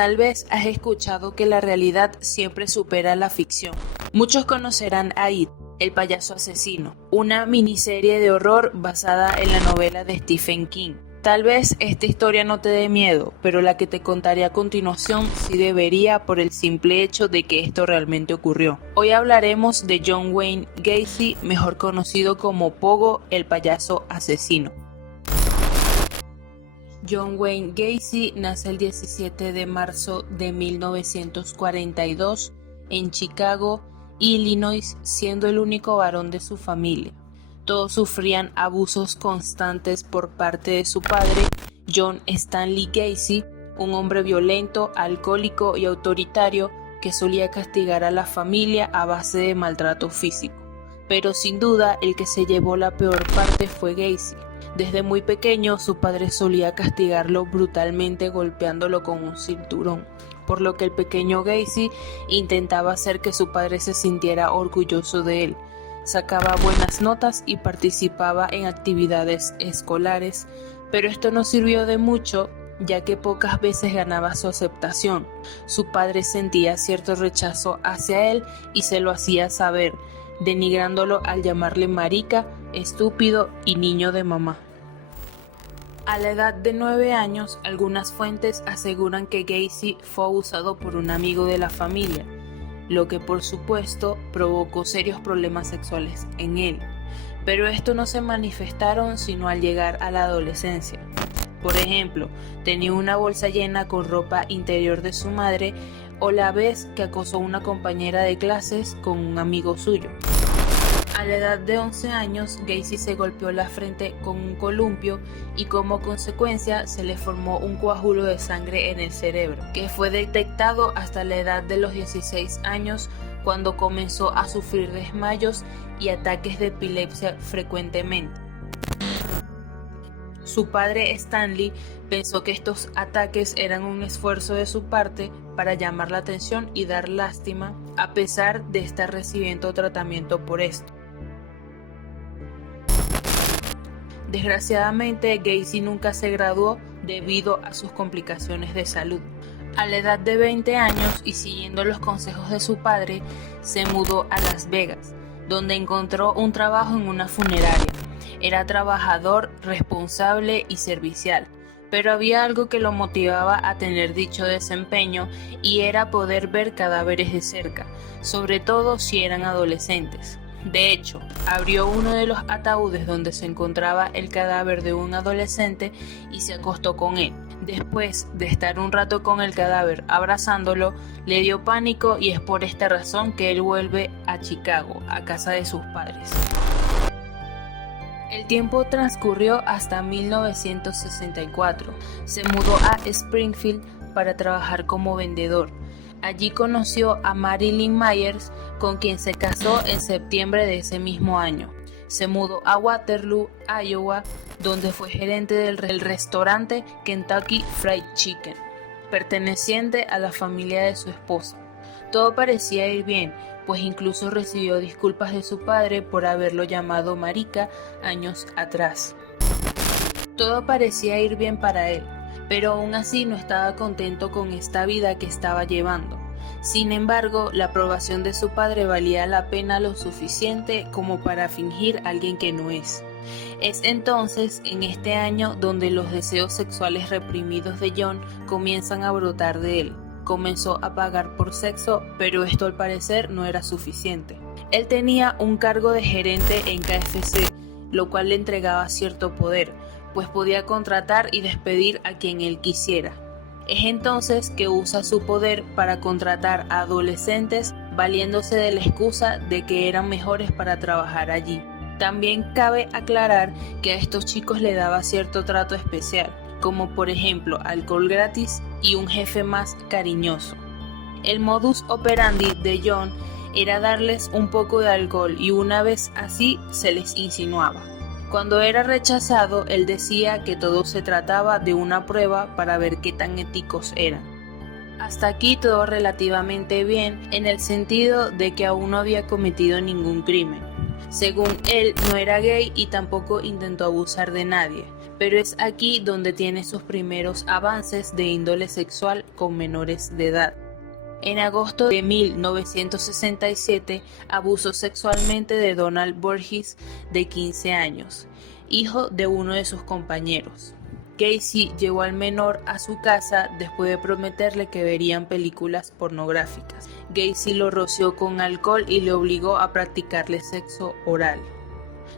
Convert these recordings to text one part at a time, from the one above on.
Tal vez has escuchado que la realidad siempre supera la ficción. Muchos conocerán a It, el payaso asesino, una miniserie de horror basada en la novela de Stephen King. Tal vez esta historia no te dé miedo, pero la que te contaré a continuación sí debería, por el simple hecho de que esto realmente ocurrió. Hoy hablaremos de John Wayne Gacy, mejor conocido como Pogo, el payaso asesino. John Wayne Gacy nace el 17 de marzo de 1942 en Chicago, Illinois, siendo el único varón de su familia. Todos sufrían abusos constantes por parte de su padre, John Stanley Gacy, un hombre violento, alcohólico y autoritario que solía castigar a la familia a base de maltrato físico. Pero sin duda el que se llevó la peor parte fue Gacy. Desde muy pequeño su padre solía castigarlo brutalmente golpeándolo con un cinturón, por lo que el pequeño Gacy intentaba hacer que su padre se sintiera orgulloso de él. Sacaba buenas notas y participaba en actividades escolares, pero esto no sirvió de mucho, ya que pocas veces ganaba su aceptación. Su padre sentía cierto rechazo hacia él y se lo hacía saber, denigrándolo al llamarle marica, estúpido y niño de mamá. A la edad de 9 años, algunas fuentes aseguran que Gacy fue abusado por un amigo de la familia, lo que por supuesto provocó serios problemas sexuales en él, pero esto no se manifestaron sino al llegar a la adolescencia. Por ejemplo, tenía una bolsa llena con ropa interior de su madre, o la vez que acosó a una compañera de clases con un amigo suyo. A la edad de 11 años, Gacy se golpeó la frente con un columpio y como consecuencia se le formó un coágulo de sangre en el cerebro, que fue detectado hasta la edad de los 16 años, cuando comenzó a sufrir desmayos y ataques de epilepsia frecuentemente. Su padre Stanley pensó que estos ataques eran un esfuerzo de su parte para llamar la atención y dar lástima, a pesar de estar recibiendo tratamiento por esto. Desgraciadamente, Gacy nunca se graduó debido a sus complicaciones de salud. A la edad de 20 años y siguiendo los consejos de su padre, se mudó a Las Vegas, donde encontró un trabajo en una funeraria. Era trabajador, responsable y servicial, pero había algo que lo motivaba a tener dicho desempeño y era poder ver cadáveres de cerca, sobre todo si eran adolescentes. De hecho, abrió uno de los ataúdes donde se encontraba el cadáver de un adolescente y se acostó con él. Después de estar un rato con el cadáver abrazándolo, le dio pánico y es por esta razón que él vuelve a Chicago, a casa de sus padres. El tiempo transcurrió hasta 1964. Se mudó a Springfield para trabajar como vendedor. Allí conoció a Marilyn Myers, con quien se casó en septiembre de ese mismo año. Se mudó a Waterloo, Iowa, donde fue gerente del restaurante Kentucky Fried Chicken, perteneciente a la familia de su esposa. Todo parecía ir bien, pues incluso recibió disculpas de su padre por haberlo llamado marica años atrás. Todo parecía ir bien para él, pero aún así no estaba contento con esta vida que estaba llevando. Sin embargo, la aprobación de su padre valía la pena lo suficiente como para fingir a alguien que no es. Es entonces en este año donde los deseos sexuales reprimidos de John comienzan a brotar de él. Comenzó a pagar por sexo, pero esto al parecer no era suficiente. Él tenía un cargo de gerente en KFC, lo cual le entregaba cierto poder, pues podía contratar y despedir a quien él quisiera. Es entonces que usa su poder para contratar a adolescentes, valiéndose de la excusa de que eran mejores para trabajar allí. También cabe aclarar que a estos chicos le daba cierto trato especial, como por ejemplo alcohol gratis y un jefe más cariñoso. El modus operandi de John era darles un poco de alcohol y una vez así se les insinuaba. Cuando era rechazado, él decía que todo se trataba de una prueba para ver qué tan éticos eran. Hasta aquí todo relativamente bien, en el sentido de que aún no había cometido ningún crimen. Según él, no era gay y tampoco intentó abusar de nadie, pero es aquí donde tiene sus primeros avances de índole sexual con menores de edad. En agosto de 1967 abusó sexualmente de Donald Burgess, de 15 años, hijo de uno de sus compañeros. Gacy llevó al menor a su casa después de prometerle que verían películas pornográficas. Gacy lo roció con alcohol y le obligó a practicarle sexo oral.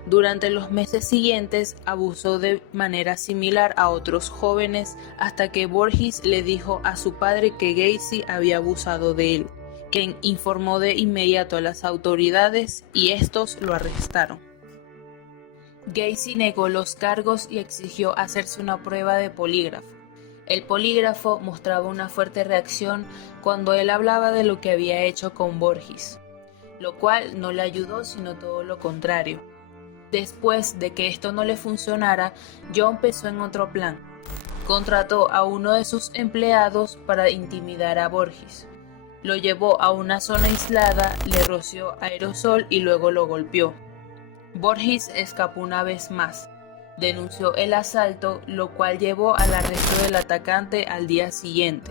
Durante los meses siguientes abusó de manera similar a otros jóvenes hasta que Burgess le dijo a su padre que Gacy había abusado de él, quien informó de inmediato a las autoridades y estos lo arrestaron. Gacy negó los cargos y exigió hacerse una prueba de polígrafo. El polígrafo mostraba una fuerte reacción cuando él hablaba de lo que había hecho con Burgess, lo cual no le ayudó sino todo lo contrario. Después de que esto no le funcionara, John pensó en otro plan. Contrató a uno de sus empleados para intimidar a Burgess. Lo llevó a una zona aislada, le roció aerosol y luego lo golpeó. Burgess escapó una vez más. Denunció el asalto, lo cual llevó al arresto del atacante al día siguiente.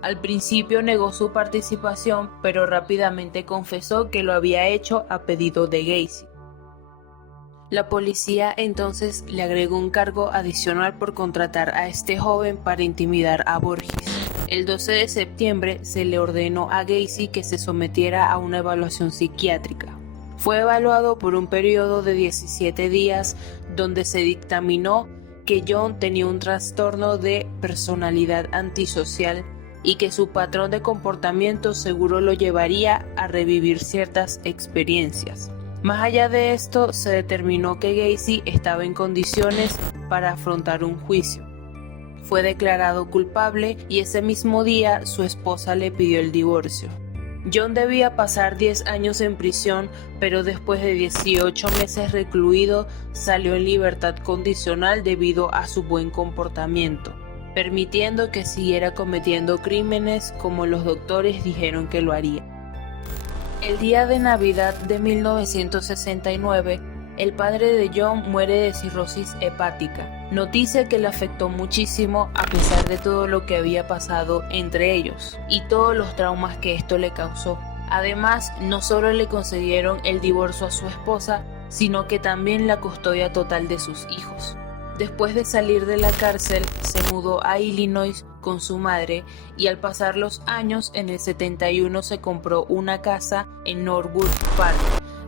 Al principio negó su participación, pero rápidamente confesó que lo había hecho a pedido de Gacy. La policía entonces le agregó un cargo adicional por contratar a este joven para intimidar a Burgess. El 12 de septiembre se le ordenó a Gacy que se sometiera a una evaluación psiquiátrica. Fue evaluado por un periodo de 17 días donde se dictaminó que John tenía un trastorno de personalidad antisocial y que su patrón de comportamiento seguro lo llevaría a revivir ciertas experiencias. Más allá de esto, se determinó que Gacy estaba en condiciones para afrontar un juicio. Fue declarado culpable y ese mismo día su esposa le pidió el divorcio. John debía pasar 10 años en prisión, pero después de 18 meses recluido salió en libertad condicional debido a su buen comportamiento, permitiendo que siguiera cometiendo crímenes como los doctores dijeron que lo haría. El día de Navidad de 1969, el padre de John muere de cirrosis hepática, noticia que le afectó muchísimo a pesar de todo lo que había pasado entre ellos y todos los traumas que esto le causó. Además, no solo le concedieron el divorcio a su esposa, sino que también la custodia total de sus hijos. Después de salir de la cárcel, se mudó a Illinois con su madre y al pasar los años, en el 71 se compró una casa en Norwood Park,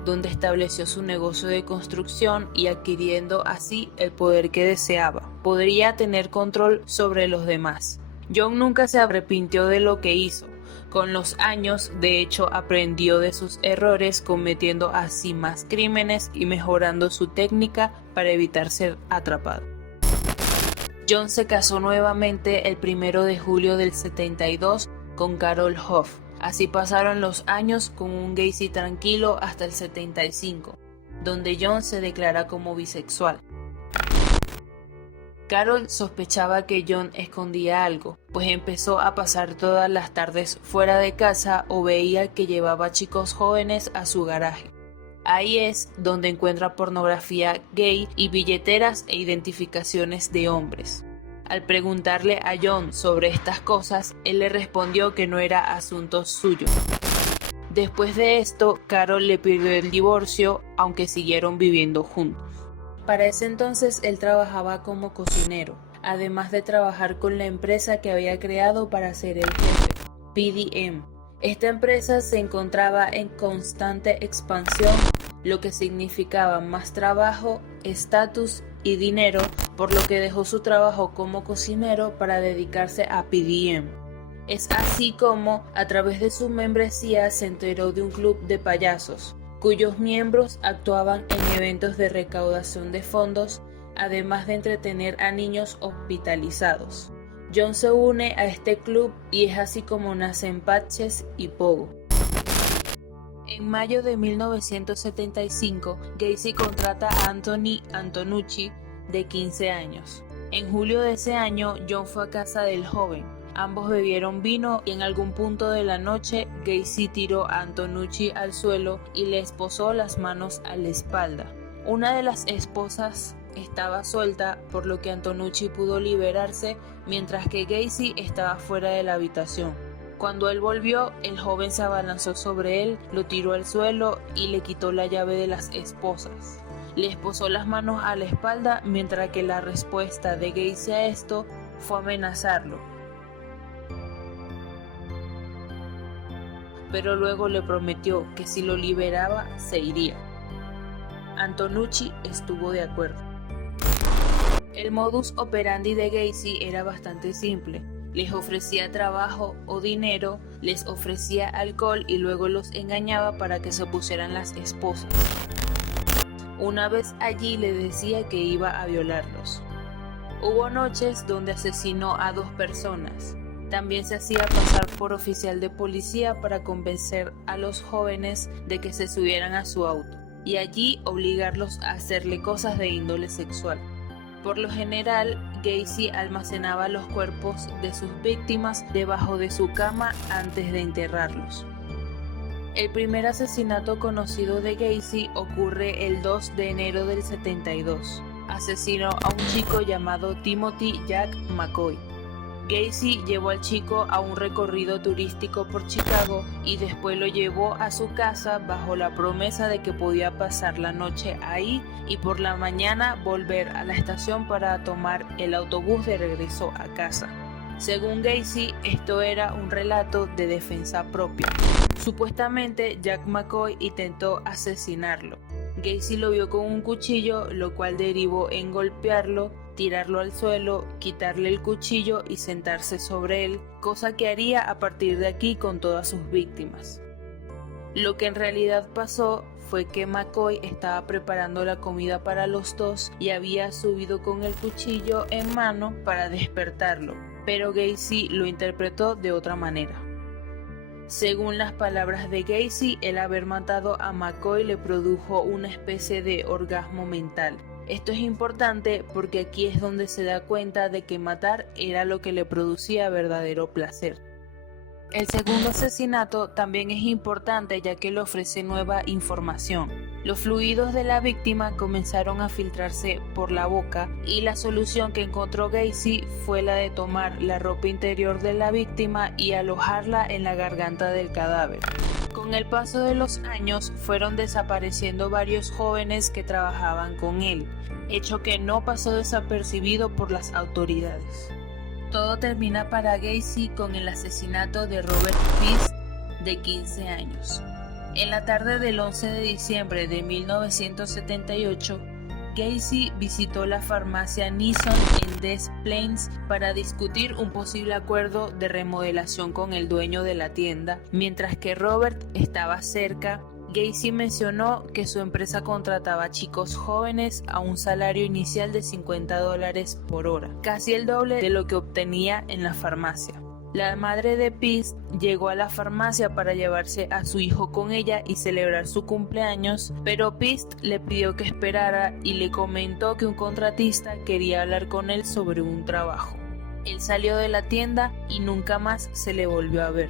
donde estableció su negocio de construcción y adquiriendo así el poder que deseaba. Podría tener control sobre los demás. John nunca se arrepintió de lo que hizo. Con los años, de hecho, aprendió de sus errores, cometiendo así más crímenes y mejorando su técnica para evitar ser atrapado. John se casó nuevamente el 1 de julio del 72 con Carol Hoff. Así pasaron los años con un Gacy tranquilo hasta el 75, donde John se declara como bisexual. Carol sospechaba que John escondía algo, pues empezó a pasar todas las tardes fuera de casa o veía que llevaba chicos jóvenes a su garaje. Ahí es donde encuentra pornografía gay y billeteras e identificaciones de hombres. Al preguntarle a John sobre estas cosas, él le respondió que no era asunto suyo. Después de esto, Carol le pidió el divorcio, aunque siguieron viviendo juntos. Para ese entonces él trabajaba como cocinero, además de trabajar con la empresa que había creado para ser el jefe, PDM. Esta empresa se encontraba en constante expansión, lo que significaba más trabajo, estatus y dinero, por lo que dejó su trabajo como cocinero para dedicarse a PDM. Es así como, a través de su membresía, se enteró de un club de payasos, cuyos miembros actuaban en eventos de recaudación de fondos, además de entretener a niños hospitalizados. John se une a este club y es así como nacen Patches y Pogo. En mayo de 1975, Gacy contrata a Anthony Antonucci, de 15 años. En julio de ese año, John fue a casa del joven. Ambos bebieron vino y en algún punto de la noche, Gacy tiró a Antonucci al suelo y le esposó las manos a la espalda. Una de las esposas estaba suelta, por lo que Antonucci pudo liberarse, mientras que Gacy estaba fuera de la habitación. Cuando él volvió, el joven se abalanzó sobre él, lo tiró al suelo y le quitó la llave de las esposas. Le esposó las manos a la espalda, mientras que la respuesta de Gacy a esto fue amenazarlo. Pero luego le prometió que si lo liberaba, se iría. Antonucci estuvo de acuerdo. El modus operandi de Gacy era bastante simple. Les ofrecía trabajo o dinero, les ofrecía alcohol y luego los engañaba para que se pusieran las esposas. Una vez allí le decía que iba a violarlos. Hubo noches donde asesinó a 2 personas. También se hacía pasar por oficial de policía para convencer a los jóvenes de que se subieran a su auto y allí obligarlos a hacerle cosas de índole sexual. Por lo general, Gacy almacenaba los cuerpos de sus víctimas debajo de su cama antes de enterrarlos. El primer asesinato conocido de Gacy ocurre el 2 de enero del 72. Asesinó a un chico llamado Timothy Jack McCoy. Gacy llevó al chico a un recorrido turístico por Chicago y después lo llevó a su casa bajo la promesa de que podía pasar la noche ahí y por la mañana volver a la estación para tomar el autobús de regreso a casa. Según Gacy, esto era un relato de defensa propia. Supuestamente, Jack McCoy intentó asesinarlo. Gacy lo vio con un cuchillo, lo cual derivó en golpearlo, tirarlo al suelo, quitarle el cuchillo y sentarse sobre él, cosa que haría a partir de aquí con todas sus víctimas. Lo que en realidad pasó fue que McCoy estaba preparando la comida para los dos y había subido con el cuchillo en mano para despertarlo, pero Gacy lo interpretó de otra manera. Según las palabras de Gacy, el haber matado a McCoy le produjo una especie de orgasmo mental. Esto es importante porque aquí es donde se da cuenta de que matar era lo que le producía verdadero placer. El segundo asesinato también es importante ya que le ofrece nueva información. Los fluidos de la víctima comenzaron a filtrarse por la boca y la solución que encontró Gacy fue la de tomar la ropa interior de la víctima y alojarla en la garganta del cadáver. Con el paso de los años fueron desapareciendo varios jóvenes que trabajaban con él, hecho que no pasó desapercibido por las autoridades. Todo termina para Gacy con el asesinato de Robert Pist, de 15 años. En la tarde del 11 de diciembre de 1978, Gacy visitó la farmacia Nissan en Des Plaines para discutir un posible acuerdo de remodelación con el dueño de la tienda. Mientras que Robert estaba cerca, Gacy mencionó que su empresa contrataba chicos jóvenes a un salario inicial de $50 por hora, casi el doble de lo que obtenía en la farmacia. La madre de Pist llegó a la farmacia para llevarse a su hijo con ella y celebrar su cumpleaños, pero Pist le pidió que esperara y le comentó que un contratista quería hablar con él sobre un trabajo. Él salió de la tienda y nunca más se le volvió a ver.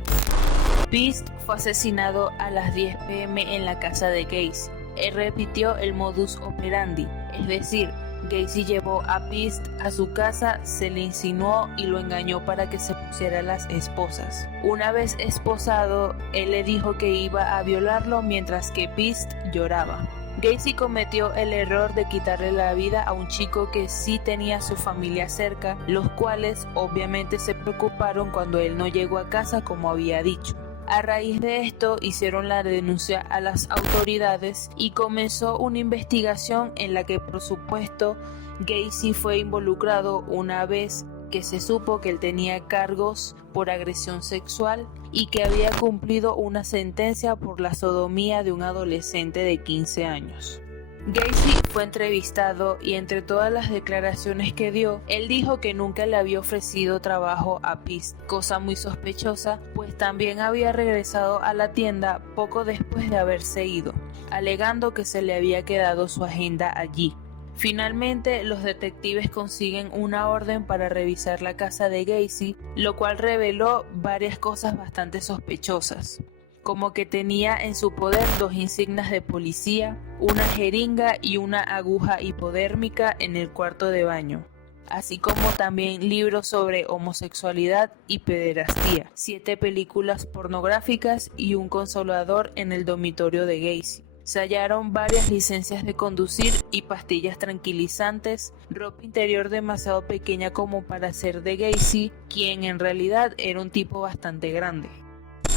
Pist fue asesinado a las 10 p.m. en la casa de Gacy. Él repitió el modus operandi, es decir, Gacy llevó a Pist a su casa, se le insinuó y lo engañó para que se pusiera las esposas. Una vez esposado, él le dijo que iba a violarlo mientras que Pist lloraba. Gacy cometió el error de quitarle la vida a un chico que sí tenía su familia cerca, los cuales obviamente se preocuparon cuando él no llegó a casa como había dicho. A raíz de esto hicieron la denuncia a las autoridades y comenzó una investigación en la que por supuesto Gacy fue involucrado una vez que se supo que él tenía cargos por agresión sexual y que había cumplido una sentencia por la sodomía de un adolescente de 15 años. Gacy fue entrevistado y entre todas las declaraciones que dio, él dijo que nunca le había ofrecido trabajo a Pist, cosa muy sospechosa, pues también había regresado a la tienda poco después de haberse ido, alegando que se le había quedado su agenda allí. Finalmente, los detectives consiguen una orden para revisar la casa de Gacy, lo cual reveló varias cosas bastante sospechosas. como que tenía en su poder 2 insignias de policía, una jeringa y una aguja hipodérmica en el cuarto de baño, así como también libros sobre homosexualidad y pederastía, 7 películas pornográficas y un consolador en el dormitorio de Gacy. Se hallaron varias licencias de conducir y pastillas tranquilizantes, ropa interior demasiado pequeña como para ser de Gacy, quien en realidad era un tipo bastante grande.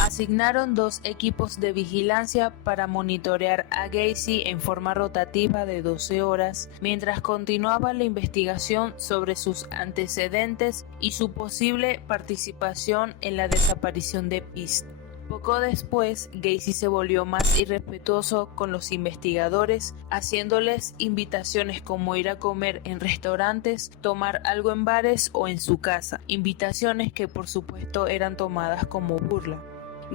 Asignaron 2 equipos de vigilancia para monitorear a Gacy en forma rotativa de 12 horas, mientras continuaba la investigación sobre sus antecedentes y su posible participación en la desaparición de Pist. Poco después, Gacy se volvió más irrespetuoso con los investigadores, haciéndoles invitaciones como ir a comer en restaurantes, tomar algo en bares o en su casa, invitaciones que por supuesto eran tomadas como burla.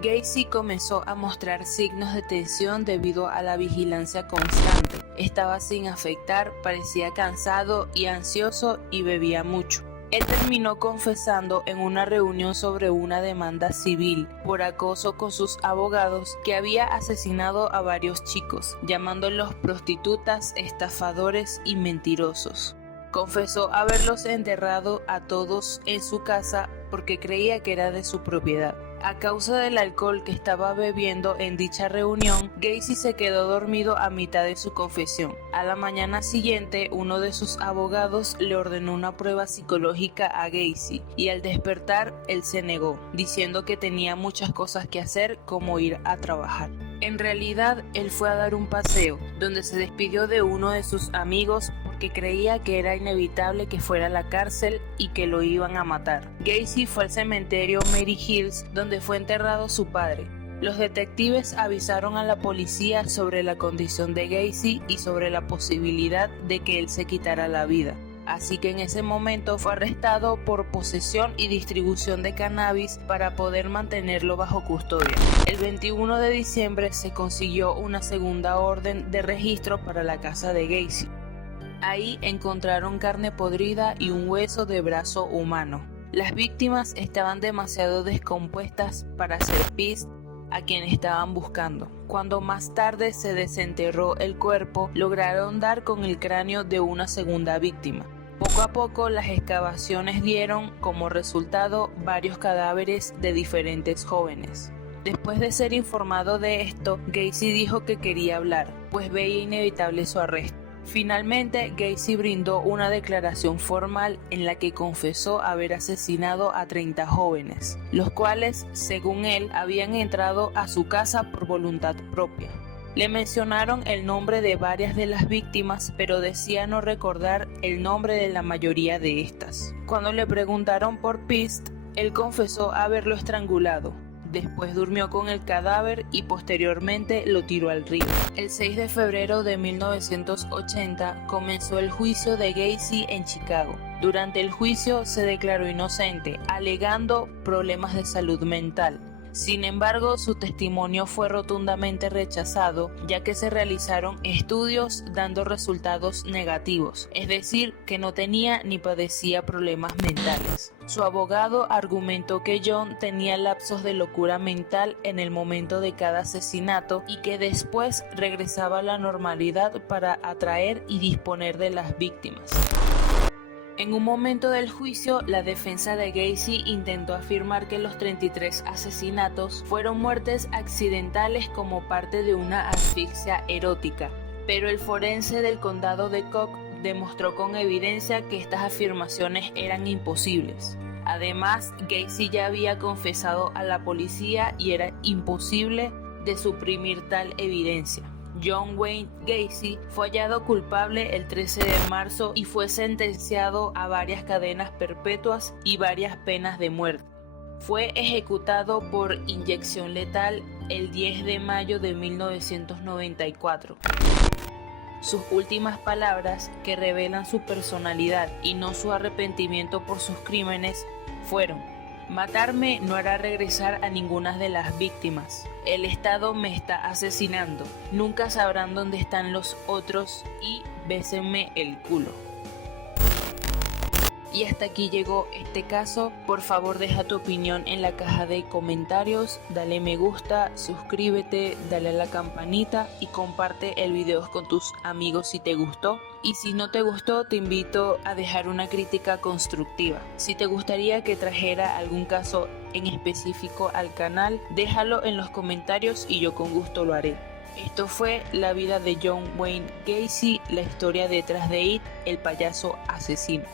Gacy comenzó a mostrar signos de tensión debido a la vigilancia constante. Estaba sin afectar, parecía cansado y ansioso y bebía mucho. Él terminó confesando en una reunión sobre una demanda civil por acoso con sus abogados que había asesinado a varios chicos, llamándolos prostitutas, estafadores y mentirosos. Confesó haberlos enterrado a todos en su casa porque creía que era de su propiedad. A causa del alcohol que estaba bebiendo en dicha reunión, Gacy se quedó dormido a mitad de su confesión. A la mañana siguiente, uno de sus abogados le ordenó una prueba psicológica a Gacy y al despertar, él se negó, diciendo que tenía muchas cosas que hacer como ir a trabajar. En realidad, él fue a dar un paseo, donde se despidió de uno de sus amigos porque creía que era inevitable que fuera a la cárcel y que lo iban a matar. Gacy fue al cementerio Mary Hills, donde fue enterrado su padre. Los detectives avisaron a la policía sobre la condición de Gacy y sobre la posibilidad de que él se quitara la vida. Así que en ese momento fue arrestado por posesión y distribución de cannabis para poder mantenerlo bajo custodia. El 21 de diciembre se consiguió una segunda orden de registro para la casa de Gacy. Ahí encontraron carne podrida y un hueso de brazo humano. Las víctimas estaban demasiado descompuestas para ser Pist, a quien estaban buscando. Cuando más tarde se desenterró el cuerpo, lograron dar con el cráneo de una segunda víctima. Poco a poco las excavaciones dieron como resultado varios cadáveres de diferentes jóvenes. Después de ser informado de esto, Gacy dijo que quería hablar, pues veía inevitable su arresto. Finalmente, Gacy brindó una declaración formal en la que confesó haber asesinado a 30 jóvenes, los cuales, según él, habían entrado a su casa por voluntad propia. Le mencionaron el nombre de varias de las víctimas, pero decía no recordar el nombre de la mayoría de estas. Cuando le preguntaron por Pist, él confesó haberlo estrangulado. Después durmió con el cadáver y posteriormente lo tiró al río. El 6 de febrero de 1980 comenzó el juicio de Gacy en Chicago. Durante el juicio se declaró inocente, alegando problemas de salud mental. Sin embargo, su testimonio fue rotundamente rechazado, ya que se realizaron estudios dando resultados negativos, es decir, que no tenía ni padecía problemas mentales. Su abogado argumentó que John tenía lapsos de locura mental en el momento de cada asesinato y que después regresaba a la normalidad para atraer y disponer de las víctimas. En un momento del juicio, la defensa de Gacy intentó afirmar que los 33 asesinatos fueron muertes accidentales como parte de una asfixia erótica, pero el forense del condado de Cook demostró con evidencia que estas afirmaciones eran imposibles. Además, Gacy ya había confesado a la policía y era imposible de suprimir tal evidencia. John Wayne Gacy fue hallado culpable el 13 de marzo y fue sentenciado a varias cadenas perpetuas y varias penas de muerte. Fue ejecutado por inyección letal el 10 de mayo de 1994. Sus últimas palabras, que revelan su personalidad y no su arrepentimiento por sus crímenes, fueron: matarme no hará regresar a ninguna de las víctimas. El Estado me está asesinando. Nunca sabrán dónde están los otros y bésenme el culo. Y hasta aquí llegó este caso. Por favor, deja tu opinión en la caja de comentarios, dale me gusta, suscríbete, dale a la campanita y comparte el video con tus amigos si te gustó. Y si no te gustó, te invito a dejar una crítica constructiva. Si te gustaría que trajera algún caso en específico al canal, déjalo en los comentarios y yo con gusto lo haré. Esto fue la vida de John Wayne Gacy, la historia detrás de It, el payaso asesino.